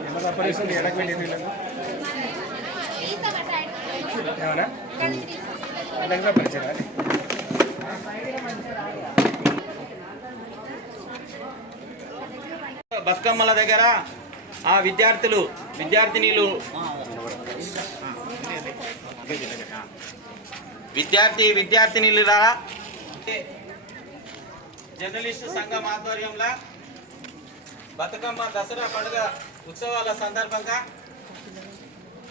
ఏమన్నా బతుకమ్మల దగ్గర ఆ విద్యార్థులు విద్యార్థినీలు. విద్యార్థి విద్యార్థినీలురా. జర్నలిస్టు సంఘం ఆధ్వర్యంలో బతుకమ్మ దసరా పండుగ ఉత్సవాల సందర్భంగా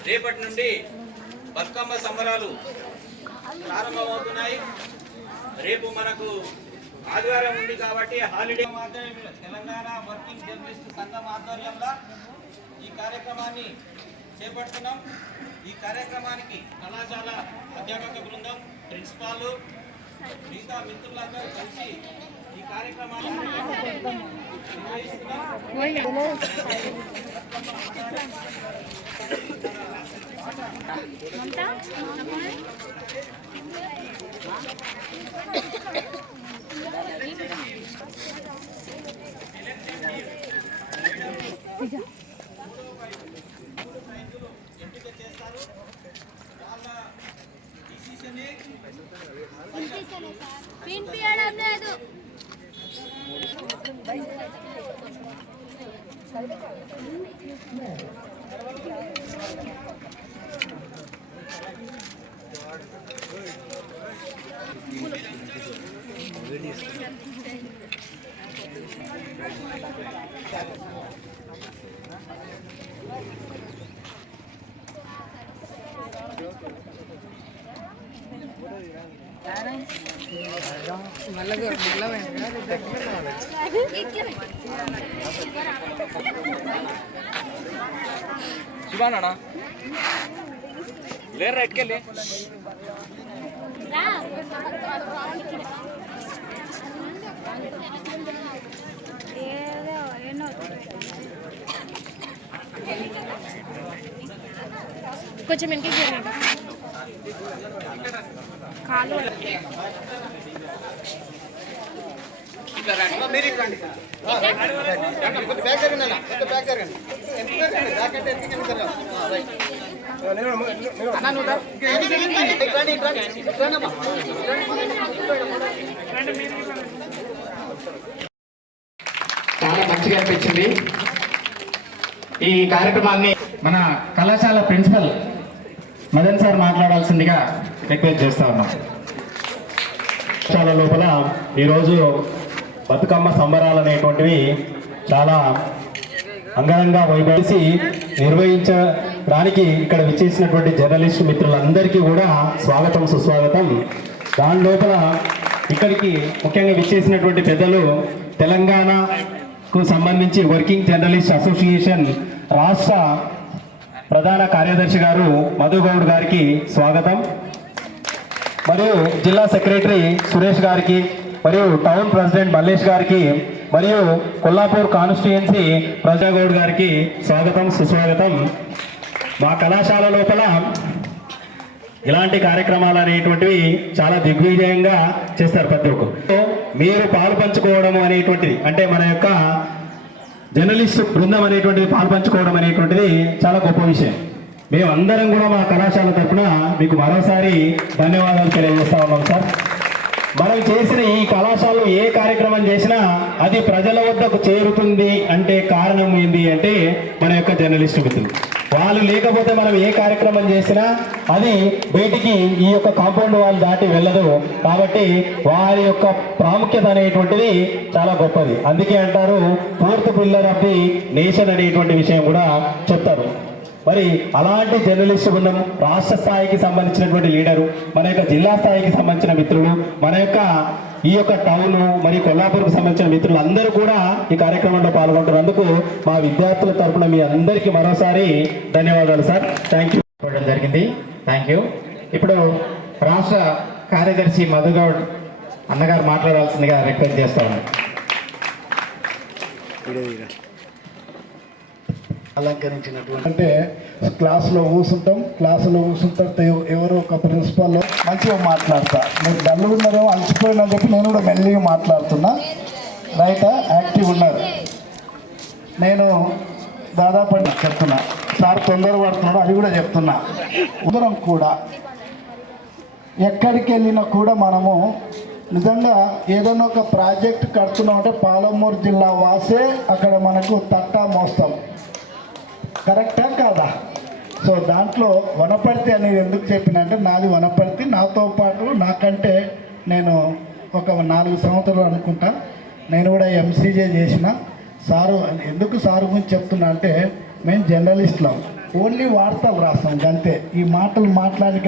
రేపటి నుండి బతుకమ్మ సంబరాలు ప్రారంభమవుతున్నాయి. రేపు మనకు ఆదివారం ఉంది కాబట్టి హాలిడే మాత్రమే తెలంగాణ వర్కింగ్ జర్నలిస్ట్ సంఘం ఆధ్వర్యంలో ఈ కార్యక్రమాన్ని చేపడుతున్నాం. ఈ కార్యక్రమానికి కళాశాల అధ్యాపక బృందం ప్రిన్సిపాల్ మిగతా మిత్రులందరూ కలిసి ఈ కార్యక్రమాన్ని నిర్వహిస్తున్నాం వినిపించడం లేదు శివానా లేరు రైట్కి కొంచెం వెనక్కి జరగండి చాలా మంచిగా అనిపించింది. ఈ కార్యక్రమాన్ని మన కళాశాల ప్రిన్సిపల్ మదన్ సార్ మాట్లాడాల్సిందిగా రిక్వెస్ట్ చేస్తా ఉన్నాం. లోపల ఈరోజు బతుకమ్మ సంబరాలు అనేటువంటివి చాలా అంగరంగ వైభవించి నిర్వహించడానికి ఇక్కడ విచ్చేసినటువంటి జర్నలిస్ట్ మిత్రులందరికీ కూడా స్వాగతం సుస్వాగతం. దాని లోపల ఇక్కడికి ముఖ్యంగా విచ్చేసినటువంటి పెద్దలు తెలంగాణకు సంబంధించి వర్కింగ్ జర్నలిస్ట్ అసోసియేషన్ రాష్ట్ర ప్రధాన కార్యదర్శి గారు మధుగౌడ్ గారికి స్వాగతం. మరియు జిల్లా సెక్రటరీ సురేష్ గారికి మరియు టౌన్ ప్రెసిడెంట్ మల్లేష్ గారికి మరియు కొల్లాపూర్ కాన్స్టిట్యుయెన్సీ ప్రజాగౌడ్ గారికి స్వాగతం సుస్వాగతం. మా కళాశాల లోపల ఇలాంటి కార్యక్రమాలు అనేటువంటివి చాలా దిగ్విజయంగా చేస్తారు ప్రతి ఒక్కరు. సో మీరు పాలు పంచుకోవడం అనేటువంటిది అంటే మన యొక్క జర్నలిస్ట్ బృందం అనేటువంటిది పాలు పంచుకోవడం అనేటువంటిది చాలా గొప్ప విషయం. మేమందరం కూడా మా కళాశాల తరఫున మీకు మరోసారి ధన్యవాదాలు తెలియజేస్తా ఉన్నాం సార్. మనం చేసిన ఈ కళాశాలలో ఏ కార్యక్రమం చేసినా అది ప్రజల వద్దకు చేరుతుంది అంటే కారణం ఏంటి అంటే మన యొక్క జర్నలిస్ట్ మిత్రులు. వాళ్ళు లేకపోతే మనం ఏ కార్యక్రమం చేసినా అది బయటికి ఈ యొక్క కాంపౌండ్ వాళ్ళు దాటి వెళ్ళదు. కాబట్టి వారి యొక్క ప్రాముఖ్యత అనేటువంటిది చాలా గొప్పది. అందుకే అంటారు fourth pillar of the nation అనేటువంటి విషయం కూడా చెప్తారు. మరి అలాంటి జర్నలిస్ట్ బృందం రాష్ట్ర స్థాయికి సంబంధించినటువంటి లీడరు మన యొక్క జిల్లా స్థాయికి సంబంధించిన మిత్రులు మన యొక్క ఈ యొక్క టౌన్ మరియు కొల్లాపూర్కు సంబంధించిన మిత్రులు అందరూ కూడా ఈ కార్యక్రమంలో పాల్గొంటున్నందుకు మా విద్యార్థుల తరపున మీ అందరికీ మరోసారి ధన్యవాదాలు సార్. థ్యాంక్ యూ జరిగింది. థ్యాంక్ యూ ఇప్పుడు రాష్ట్ర కార్యదర్శి మధుగౌడ్ అన్నగారు మాట్లాడాల్సిందిగా రిక్వెస్ట్ చేస్తాను అలంకరించినటువంటి అంటే క్లాసులో కూర్చుంటాం క్లాసులో కూర్చున్న ఎవరో ఒక ప్రిన్సిపాల్ మంచిగా మాట్లాడతా. మీరు డల్ ఉన్నారో అలసిపోయినని చెప్పి నేను కూడా మెల్లిగా మాట్లాడుతున్నా. రైటా యాక్టివ్ ఉన్నారు. నేను దాదాపు చెప్తున్నా. సార్ తొందర పడుతున్నాడు అది కూడా చెప్తున్నా. ఉదరం కూడా ఎక్కడికి వెళ్ళినా కూడా మనము నిజంగా ఏదైనా ఒక ప్రాజెక్ట్ కడుతున్నామంటే పాలమూరు జిల్లా వాసే అక్కడ మనకు తట్టా మోస్తాం. కరెక్టా కాదా? సో దాంట్లో వనపర్తి అనేది ఎందుకు చెప్పినంటే నాది వనపర్తి నాతో పాటు నాకంటే నేను ఒక నాలుగు సంవత్సరాలు అనుకుంటా. నేను కూడా ఎంసీజే చేసిన. సారు ఎందుకు సారు గురించి చెప్తున్నా అంటే మేము జర్నలిస్టులం. ఓన్లీ వార్తలు రాస్తాం అంతే ఈ మాటలు మాట్లాడి